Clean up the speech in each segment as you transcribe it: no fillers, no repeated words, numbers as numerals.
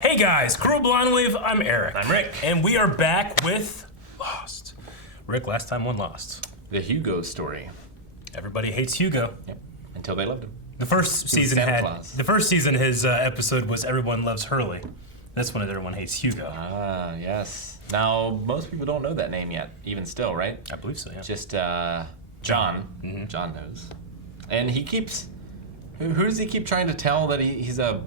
Hey guys, Crew Blondwave, I'm Eric. I'm Rick. And we are back with Lost. Rick, last time one Lost. The Hugo story. Everybody hates Hugo. Yep. Until they loved him. The first season his episode was Everyone Loves Hurley. This one is Everyone Hates Hugo. Ah, yes. Now, most people don't know that name yet, even still, right? I believe so, yeah. Just John. Mm-hmm. John knows. And he keeps, who does he keep trying to tell that he's a...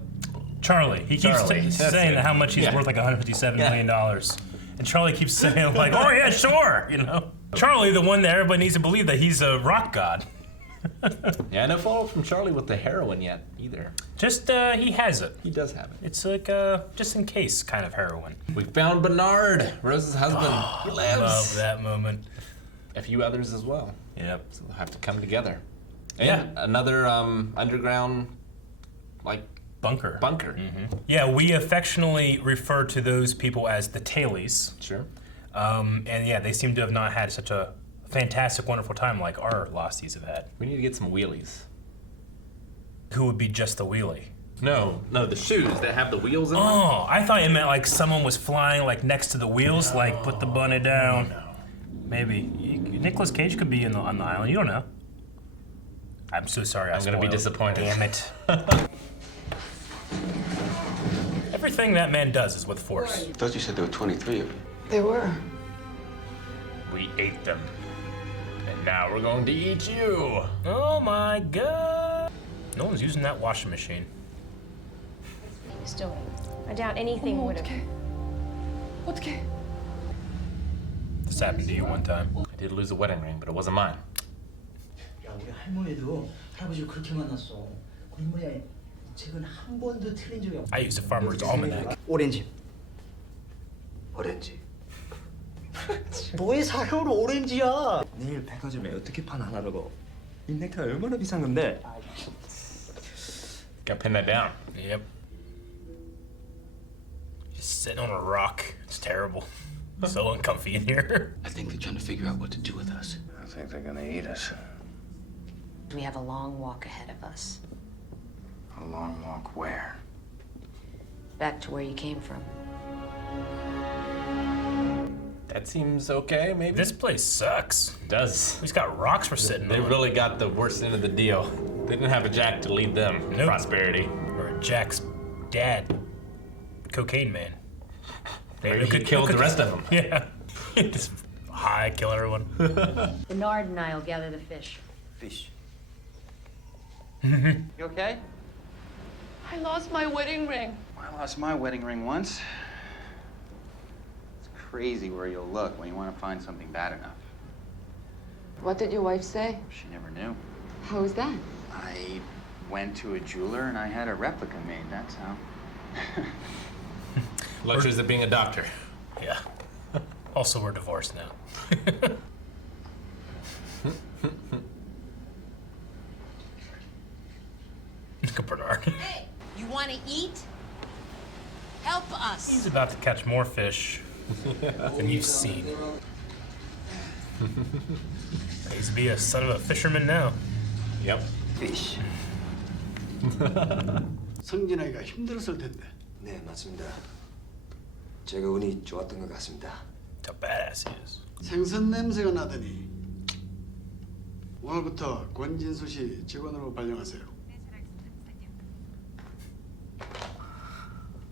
Charlie. He keeps saying how much he's worth, like $157 million. And Charlie keeps saying, like, oh yeah, sure, you know. Charlie, the one that everybody needs to believe that he's a rock god. Yeah, no follow from Charlie with the heroin yet, either. Just, he has it. He does have it. It's like, just in case kind of heroin. We found Bernard, Rose's husband. He lives. Love that moment. A few others as well. Yep. So they'll have to come together. And another underground, like, bunker. Mm-hmm. Yeah, we affectionately refer to those people as the tailies. Sure. And yeah, they seem to have not had such a fantastic, wonderful time like our Losties have had. We need to get some wheelies. Who would be just the wheelie? No, the shoes that have the wheels in them. Oh, I thought it meant like someone was flying like next to the wheels, no. Like put the bunny down. No. Maybe. Nicolas Cage could be on the island, you don't know. I'm so sorry, I'm gonna be disappointed. Damn it. Everything that man does is with force. I thought you said there were 23 of you. There were. We ate them. And now we're going to eat you. Oh my God. No one's using that washing machine. He's doing. I doubt anything would have. 어떡해. This happened to you one time. I did lose a wedding ring, but it wasn't mine. 야, 우리 할머니도 할아버지를 그렇게 만났어. 우리 할머니 책은 한 번도 틀린 적이 없어. I used a farmer's almanac. 오렌지. 오렌지. 뭐에 사료로 오렌지야? 내일 백화점에 어떻게 판 하나라고? 이 넥타이 얼마나 비싼 건데? Gotta pin that down. Yep. Just sitting on a rock. It's terrible. So uncomfy in here. I think they're trying to figure out what to do with us. I think they're gonna eat us. We have a long walk ahead of us. A long walk where? Back to where you came from. That seems okay, maybe? This place sucks. It does. We've got rocks we're sitting They on. really got the worst end of the deal. They didn't have a Jack to lead them to prosperity. Or Jack's dad, cocaine man. Maybe he killed the rest of them. Yeah. Just high, kill everyone. Bernard and I'll gather the fish. Fish. You okay? I lost my wedding ring. I lost my wedding ring once. It's crazy where you'll look when you want to find something bad enough. What did your wife say? She never knew. How was that? I went to a jeweler and I had a replica made, that's how. Luxuries of being a doctor. Yeah. Also, we're divorced now. Look at Bernard. Hey, you want to eat? Help us. He's about to catch more fish than you've seen. He's to be a son of a fisherman now. Yep. Fish. 성진아이가 힘들었을 텐데. 네, 맞습니다. 제가 운이 좋았던 것 같습니다. How badass he is. 생선 냄새가 나더니 오늘부터 권진수 씨 직원으로 발령하세요.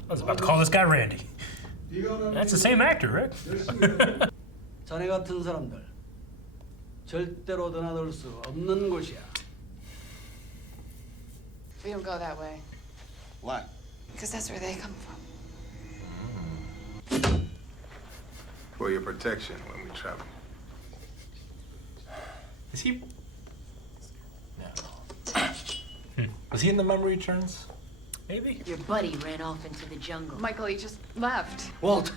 I was about to call this guy Randy. That's the same actor, Rick. 자네 같은 사람들 절대로 드나들 수 없는 곳이야. We don't go that way. Why? Because that's where they come from. For your protection when we travel. Is he? No. Was he in the memory returns? Maybe. Your buddy ran off into the jungle. Michael, he just left. Walt.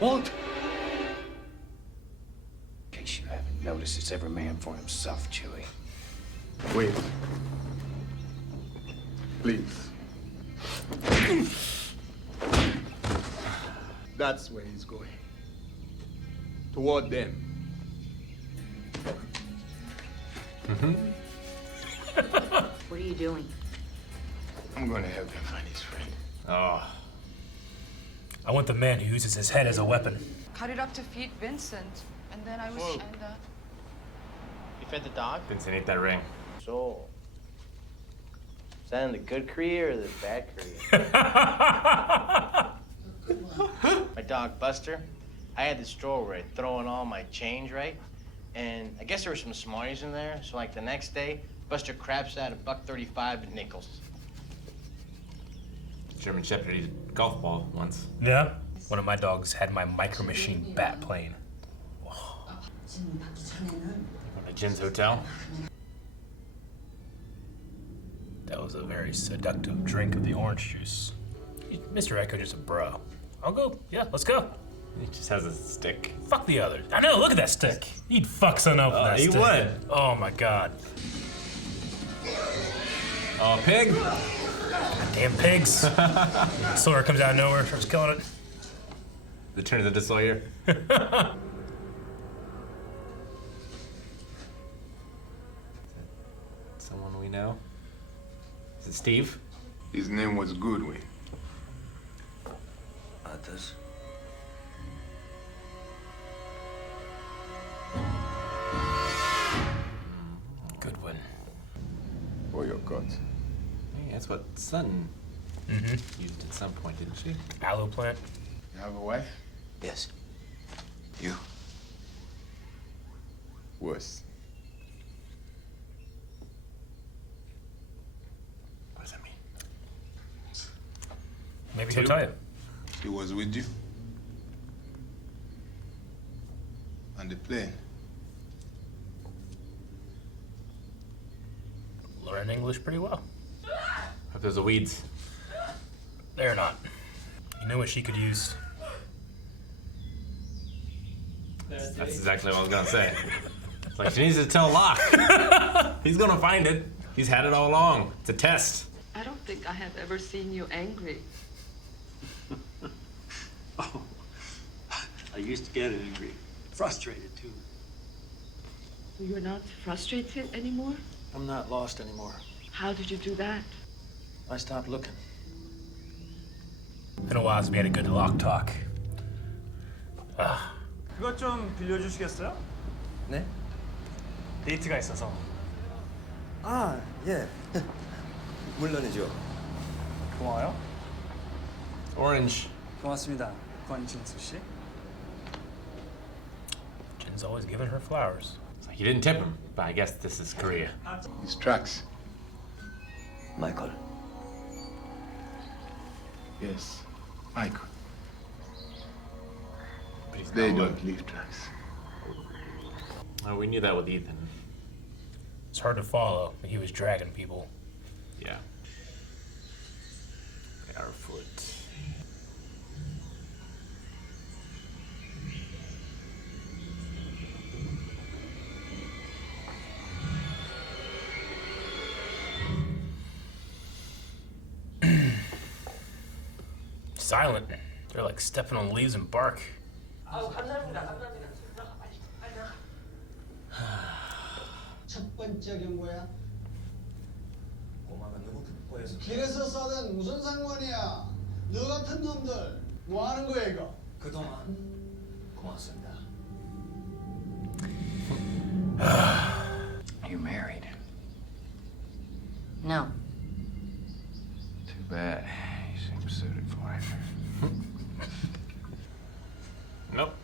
Walt. In case you haven't noticed, it's every man for himself, Chewie. Wait. Please. That's where he's going. Toward them. What are you doing? I'm gonna help him find his friend. Oh. I want the man who uses his head as a weapon. Cut it up to feed Vincent, and then I was. Whoa. And, You fed the dog? Vincent ate that ring. So, is that in the good Korea or the bad Korea? My dog Buster, I had this drawer where I'd throw in all my change, right? And I guess there were some Smarties in there, so like the next day, Buster craps out $1.35 in nickels. German Shepherd ate a golf ball once. Yeah? One of my dogs had my Micro Machine bat plane. At Jin's hotel. That was a very seductive drink of the orange juice. Mr. Echo just a bro. I'll go. Yeah, let's go. He just has a stick. Fuck the others. I know, look at that stick. He'd fuck something up with that he stick. would. Oh my god. Oh, pig! Damn pigs. Sawyer comes out of nowhere, starts killing it. The turn into Sawyer. Someone we know? Is it Steve? His name was Goodwin. Others? Goodwin. For your cut. Hey, that's what Sun used at some point, didn't she? Aloe plant. You have a wife? Yes. You? Worse. What does that mean? Maybe he'll tell you. He was with you? On the plane? Learn English pretty well. Hope there's the weeds. They're not. You know what she could use? That's exactly what I was gonna say. It's like, she needs to tell Locke. He's gonna find it. He's had it all along. It's a test. I don't think I have ever seen you angry. Oh, I used to get angry, frustrated too. You're not frustrated anymore? I'm not lost anymore. How did you do that? I stopped looking. Been a while since we had a good lock talk. 그것 좀 빌려주시겠어요? 네? 데이트가 있어서. 아, 예. 물론이죠. 고마워요. Orange. 고맙습니다, 권진수 씨. Jin's always giving her flowers. It's like, you didn't tip him, but I guess this is Korea. His tracks? 마이클. Yes. Michael. But he's They not don't alone. leave tracks. Oh, we knew that with Ethan. It's hard to follow, but he was dragging people. Yeah. Our foot. Silent. They're like stepping on leaves and bark. 첫 번째 경고야. 길에서 싸든 무슨 상관이야? 너 같은 놈들 뭐 하는 거야 이거? 그동안 고맙습니다. You married? No. Too bad. You seem suited for it. Nope.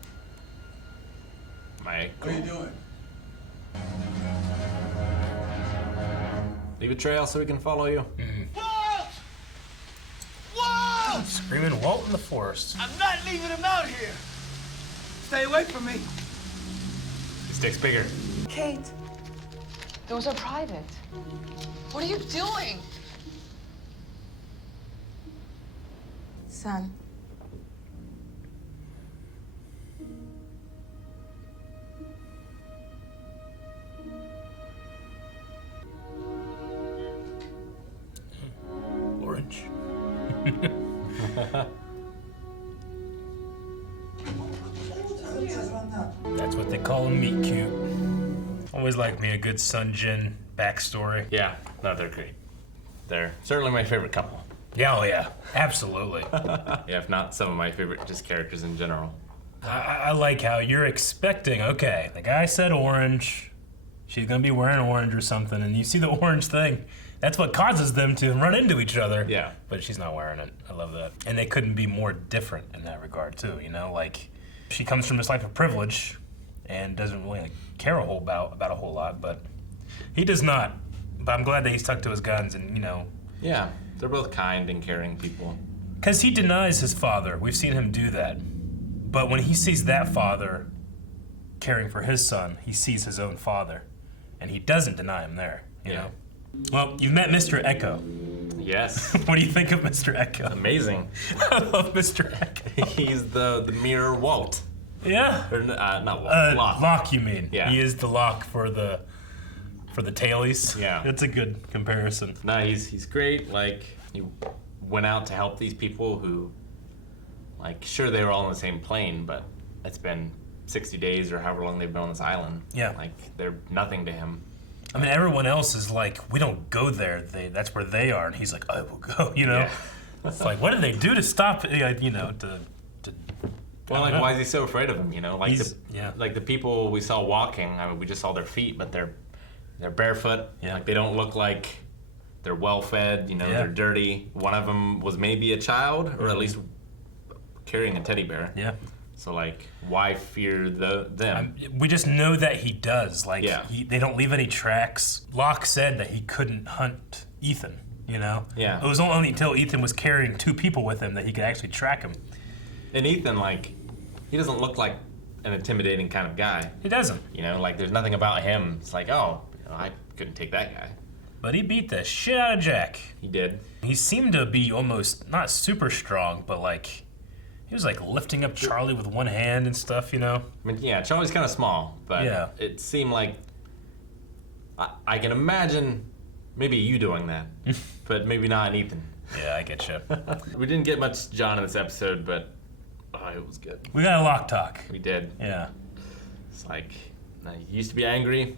Michael. What are you doing? Leave a trail so we can follow you. Walt! Walt! Screaming Walt in the forest. I'm not leaving him out here. Stay away from me. The stick's bigger. Kate, those are private. What are you doing? Son. Orange. That's what they call a meet cute. Always like me a good Sun Jin backstory. Yeah, no, they're great. They're certainly my favorite couple. Yeah, oh yeah, absolutely. Yeah, if not some of my favorite just characters in general. I like how you're expecting, okay, the guy said orange, she's gonna be wearing orange or something, and you see the orange thing. That's what causes them to run into each other. Yeah. But she's not wearing it. I love that. And they couldn't be more different in that regard too, you know? Like, she comes from this life of privilege and doesn't really care a whole about a whole lot, but he does not. But I'm glad that he stuck to his guns and, you know. Yeah, they're both kind and caring people. Because he denies his father. We've seen him do that. But when he sees that father caring for his son, he sees his own father. And he doesn't deny him there, you know? Well, you've met Mr. Echo. Yes. What do you think of Mr. Echo? Amazing. I love Mr. Echo. He's the mirror Walt. Yeah. Or not Walt. Locke. Locke, you mean? Yeah. He is the Locke for the tailies. Yeah. That's a good comparison. No, he's great. Like, he went out to help these people who, like, sure, they were all on the same plane, but it's been 60 days or however long they've been on this island. Yeah. Like, they're nothing to him. I mean, everyone else is like, we don't go there. That's where they are. And he's like, I will go, you know? Yeah. It's like, what did they do to stop, you know, to well, like, why is he so afraid of him, you know? Like, yeah. Like the people we saw walking, I mean, we just saw their feet, but they're barefoot. Yeah. Like, they don't look like they're well-fed, you know, Yeah. they're dirty. One of them was maybe a child, or at least carrying a teddy bear. Yeah. So, like, why fear them? We just know that he does. Like, Yeah. they don't leave any tracks. Locke said that he couldn't hunt Ethan, you know? Yeah. It was only until Ethan was carrying 2 people with him that he could actually track him. And Ethan, like, he doesn't look like an intimidating kind of guy. He doesn't. You know, like, there's nothing about him. It's like, oh, you know, I couldn't take that guy. But he beat the shit out of Jack. He did. He seemed to be almost, not super strong, but like, he was like lifting up Charlie with one hand and stuff, you know? I mean, yeah, Charlie's kind of small, but Yeah. it seemed like I can imagine maybe you doing that, but maybe not an Ethan. Yeah, I get you. We didn't get much John in this episode, but it was good. We got a Locke talk. We did. Yeah. It's like, I used to be angry,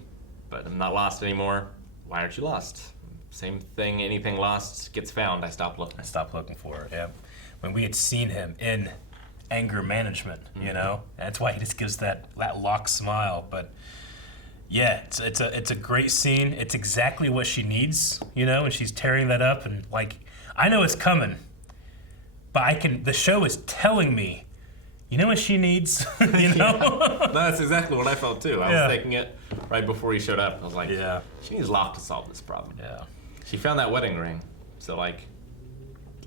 but I'm not lost anymore. Why aren't you lost? Same thing, anything lost gets found. I stopped looking. I stopped looking for it, yeah. When we had seen him in anger management, you know? That's why he just gives that Locke smile, but yeah, it's a great scene. It's exactly what she needs, you know, and she's tearing that up and like, I know it's coming, but the show is telling me, you know what she needs, you know? No, that's exactly what I felt too. I was thinking it right before he showed up. I was like, yeah, she needs Locke to solve this problem. Yeah. She found that wedding ring, so like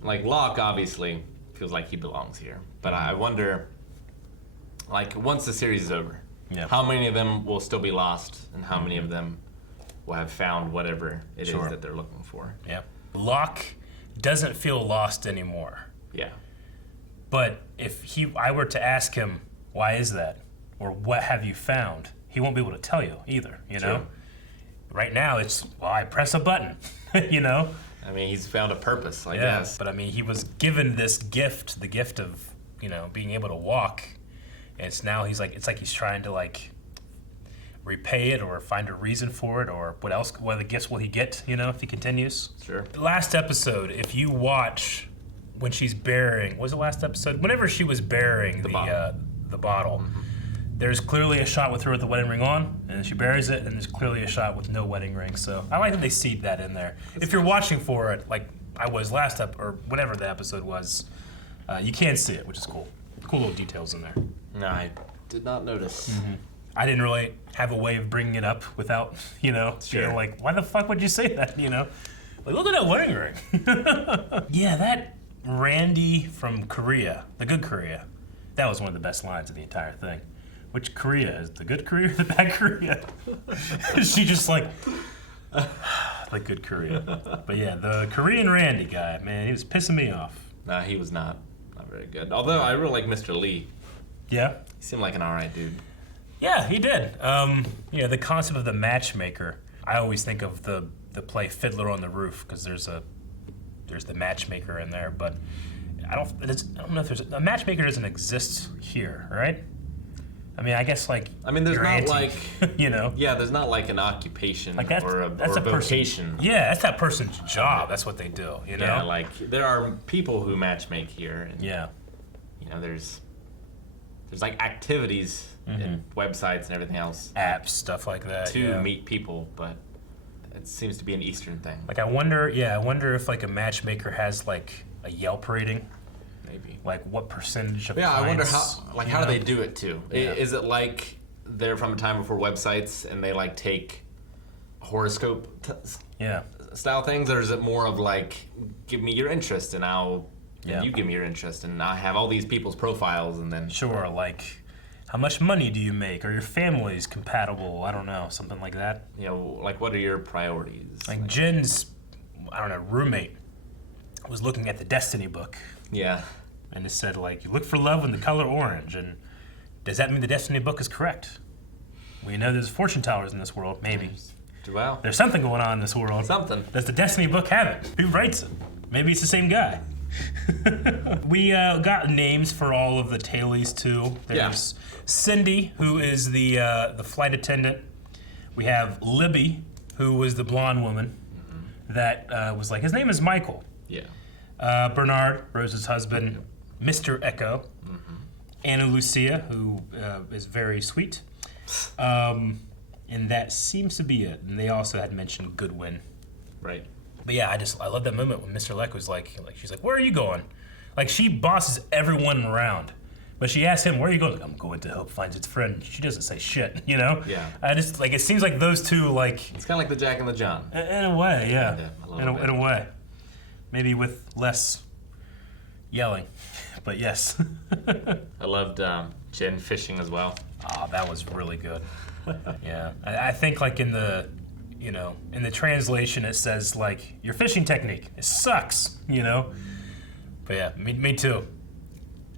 Locke obviously feels like he belongs here. But I wonder, like, once the series is over, how many of them will still be lost, and how many of them will have found whatever it is that they're looking for? Yeah. Locke doesn't feel lost anymore. Yeah. But if I were to ask him, why is that? Or what have you found? He won't be able to tell you either, you know? Right now it's, well, I press a button, you know? I mean, he's found a purpose, I guess. But I mean, he was given this gift, the gift of, you know, being able to walk. And it's like he's trying to like repay it or find a reason for it, or what other gifts will he get, you know, if he continues? Sure. The last episode, if you watch when she's burying, what was the last episode? Whenever she was burying the bottle, there's clearly a shot with her with the wedding ring on, and she buries it, and there's clearly a shot with no wedding ring. So I like that they seed that in there. If you're watching for it, like I was last up, or whatever the episode was, you can see it, which is cool. Cool little details in there. No, I did not notice. I didn't really have a way of bringing it up without, you know, being like, why the fuck would you say that, you know? Like, look at that wedding ring. Yeah, that Randy from Korea, the good Korea, that was one of the best lines of the entire thing. Which Korea? Is the good Korea or the bad Korea? She just like good Korea. But yeah, the Korean Randy guy, man, he was pissing me off. Nah, he was not very good. Although I really like Mr. Lee. Yeah? He seemed like an alright dude. Yeah, he did. You know, the concept of the matchmaker, I always think of the play Fiddler on the Roof, because there's the matchmaker in there, but I don't know if a matchmaker doesn't exist here, right? I mean, I guess like. I mean, there's your not auntie, like you know. Yeah, there's not like an occupation Like that's, or a vocation. Yeah, that's that person's job. That's what they do. You know. Yeah, like there are people who matchmake here. And, yeah. You know, there's like activities and websites and everything else. Apps, stuff like that. To meet people, but it seems to be an Eastern thing. Like I wonder if like a matchmaker has like a Yelp rating. Maybe. Like what percentage of Yeah, clients, I wonder how do they do it too? Yeah. Is it like they're from a time before websites and they like take horoscope style things, or is it more of like give me your interest and you give me your interest and I have all these people's profiles and then sure, like how much money do you make? Are your families compatible? I don't know, something like that. You know, like what are your priorities? Like Jen's, I don't know, roommate was looking at the Destiny book. Yeah. And it said like, you look for love in the color orange. And does that mean the Destiny book is correct? We know there's fortune tellers in this world, maybe. Well, there's something going on in this world. Something. Does the Destiny book have it? Who writes it? Maybe it's the same guy. We got names for all of the tailies too. There's Cindy, who is the flight attendant. We have Libby, who was the blonde woman that was like, his name is Michael. Yeah. Bernard, Rose's husband, Mr. Echo, Anna Lucia, who is very sweet. And that seems to be it. And they also had mentioned Goodwin. Right. But yeah, I love that moment when Mr. Leck was like, she's like, where are you going? Like, she bosses everyone around. But she asked him, where are you going? Like, I'm going to help find its friend. She doesn't say shit, you know? Yeah. I just, like, it seems like those two, like... It's kind of like the Jack and the John. In a way, yeah. In a way. Maybe with less yelling, but yes. I loved Jen fishing as well. Oh, that was really good. Yeah. I think, like, in the translation, it says, like, your fishing technique, it sucks, you know? But yeah, me too.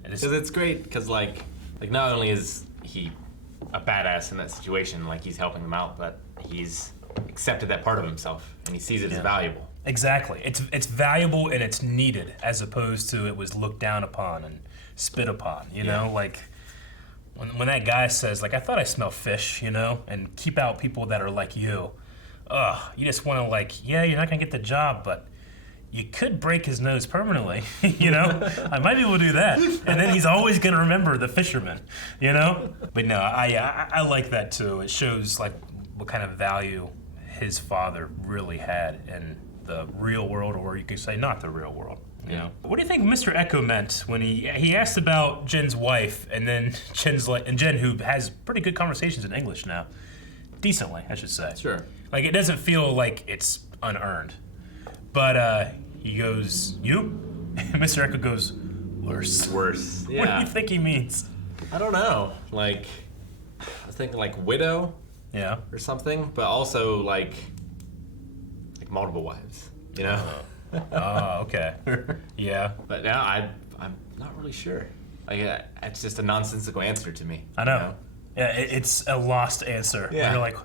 Because it's great, because like not only is he a badass in that situation, like he's helping them out, but he's accepted that part of himself, and he sees it as valuable. Exactly. It's valuable and it's needed, as opposed to it was looked down upon and spit upon, you know? Like, when that guy says, like, I thought I smell fish, you know? And keep out people that are like you. Ugh, you just want to, like, yeah, you're not going to get the job, but you could break his nose permanently, you know? I might be able to do that. And then he's always going to remember the fisherman, you know? But no, I like that too. It shows, like, what kind of value his father really had in the real world, or you could say not the real world. You know? What do you think Mr. Echo meant when he asked about Jen's wife, and then Jen, who has pretty good conversations in English now, decently, I should say. Sure. Like, it doesn't feel like it's unearned. But he goes, you? Mr. Echo goes, worse. Worse. Yeah. What do you think he means? I don't know. Like, I was thinking like widow. Yeah. Or something, but also like multiple wives. You know. Oh, okay. Yeah. But now I'm not really sure. Like, it's just a nonsensical answer to me. I know. You know? Yeah, it's a lost answer. Yeah. You're like,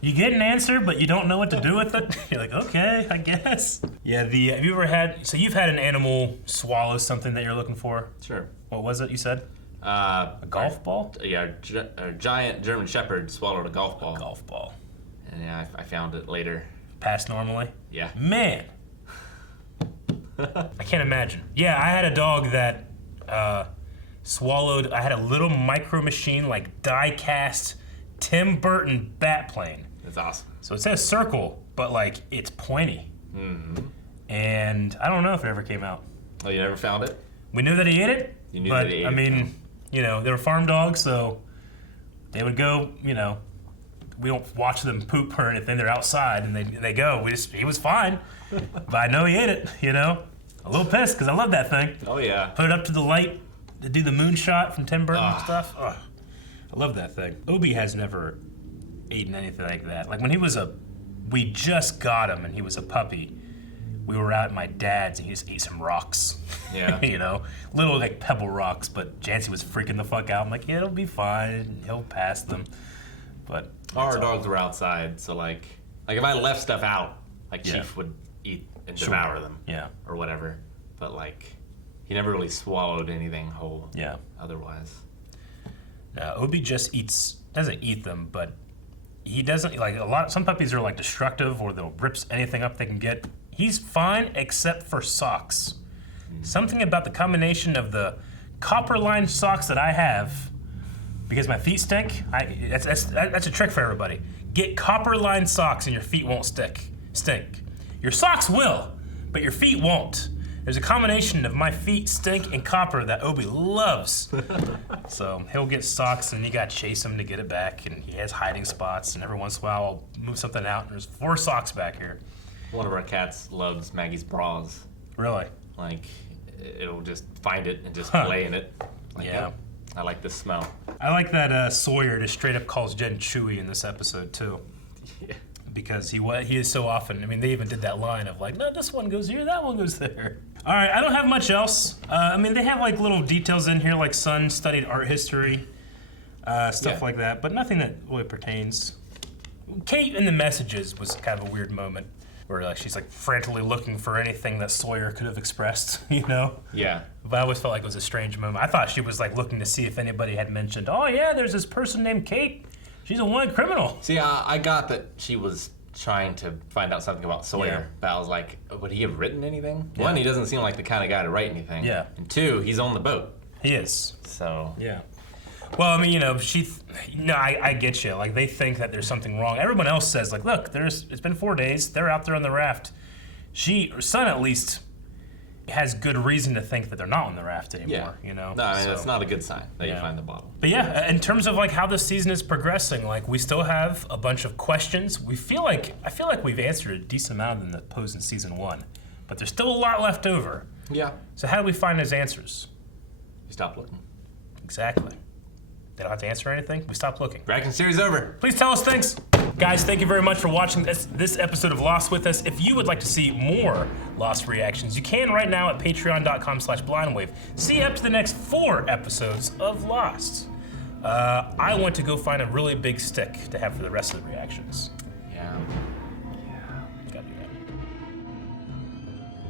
you get an answer, but you don't know what to do with it. You're like, okay, I guess. Yeah. Have you ever had? So you've had an animal swallow something that you're looking for? Sure. What was it you said? A golf ball? Yeah, a giant German Shepherd swallowed a golf ball. A golf ball. And yeah, I found it later. Passed normally? Yeah. Man. I can't imagine. Yeah, I had a dog that swallowed, I had a little micro machine, like die-cast Tim Burton bat plane. That's awesome. So it says circle, but like it's pointy. Mm-hmm. And I don't know if it ever came out. Oh, you never found it? We knew that he ate it. You knew but, that he ate I mean, you know, they were farm dogs, so they would go, you know, we don't watch them poop or anything. They're outside and they go. He was fine, but I know he ate it, you know. A little pissed because I love that thing. Oh, yeah. Put it up to the light to do the moonshot from Tim Burton and stuff. Oh, I love that thing. Obi has never eaten anything like that. Like when we just got him and he was a puppy. We were out at my dad's and he just ate some rocks. Yeah. You know, little like pebble rocks, but Jancy was freaking the fuck out. I'm like, yeah, it'll be fine. He'll pass them. But our dogs were outside, so like if I left stuff out, like Chief would eat and devour them. Yeah. Or whatever. But like he never really swallowed anything whole. Yeah. Otherwise. Obi just doesn't eat them, but he doesn't, some puppies are like destructive or they'll rip anything up they can get. He's fine except for socks. Something about the combination of the copper-lined socks that I have, because my feet stink, that's a trick for everybody. Get copper-lined socks and your feet won't stink. Your socks will, but your feet won't. There's a combination of my feet stink and copper that Obi loves. So he'll get socks and you gotta chase him to get it back, and he has hiding spots, and every once in a while I'll move something out and there's 4 socks back here. One of our cats loves Maggie's bras. Really? Like, it'll just find it and just play in it. Like, yeah. I like the smell. I like that Sawyer just straight up calls Jen Chewy in this episode too. Yeah. Because he is so often, I mean, they even did that line of like, no, this one goes here, that one goes there. All right, I don't have much else. I mean, they have like little details in here, like son studied art history, stuff like that, but nothing that really pertains. Kate in the messages was kind of a weird moment where like she's like frantically looking for anything that Sawyer could have expressed, you know? Yeah. But I always felt like it was a strange moment. I thought she was like looking to see if anybody had mentioned, oh yeah, there's this person named Kate. She's a wanted criminal. See, I got that she was trying to find out something about Sawyer, but I was like, would he have written anything? Yeah. 1, he doesn't seem like the kind of guy to write anything. Yeah. And 2, he's on the boat. He is. So. Yeah. Well, I mean, you know, I get you. Like, they think that there's something wrong. Everyone else says, like, look, it's been 4 days. They're out there on the raft. Her son at least has good reason to think that they're not on the raft anymore, you know? No, I mean, it's not a good sign that you find the bottle. But yeah, in terms of like how the season is progressing, like we still have a bunch of questions. I feel like we've answered a decent amount in the posed in season 1, but there's still a lot left over. Yeah. So how do we find those answers? You stop looking. Exactly. They don't have to answer anything. We stop looking. Reaction series over. Please tell us things. Guys, thank you very much for watching this episode of Lost with us. If you would like to see more Lost reactions, you can right now at patreon.com/blindwave. See up to the next 4 episodes of Lost. I want to go find a really big stick to have for the rest of the reactions. Yeah.